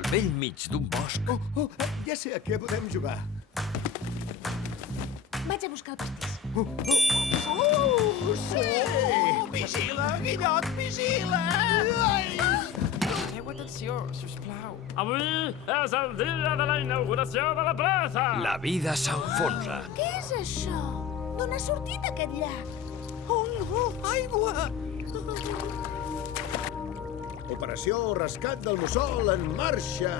Al vell mig d'un bosc, Ja sé a què podem jugar. Vaig a buscar el pastís. Sí! Vigila, Guillot, vigila! Feu atenció, sisplau. Avui és el dia de la inauguració de la plaça! la vida s'enfonsa. Què és això? D'on ha sortit aquest llac? Oh, no, aigua! Operació Rescat del Mussol en marxa!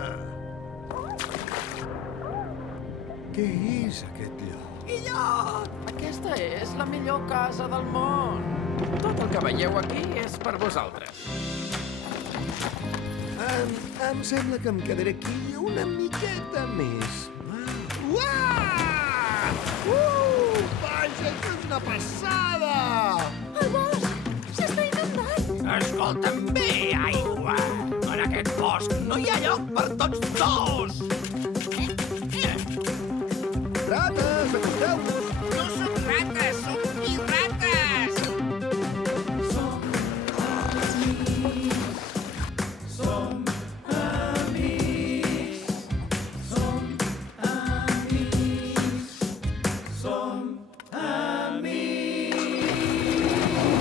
Què és aquest lloc? Guillot! Aquesta és la millor casa del món. Tot el que veieu aquí és per vosaltres. Em sembla que em quedaré aquí una miqueta més. Uah! Vaja, això és una passada! El bosc! S'està inundant! Escolta'm bé, aigua! En aquest bosc no hi ha lloc per tots dos! Rates, acosteu-vos! No som rates, som pirates!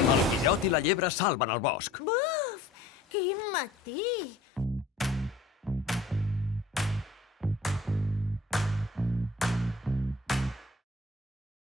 El guillot i la llebre salven el bosc. Buf! Quin matí!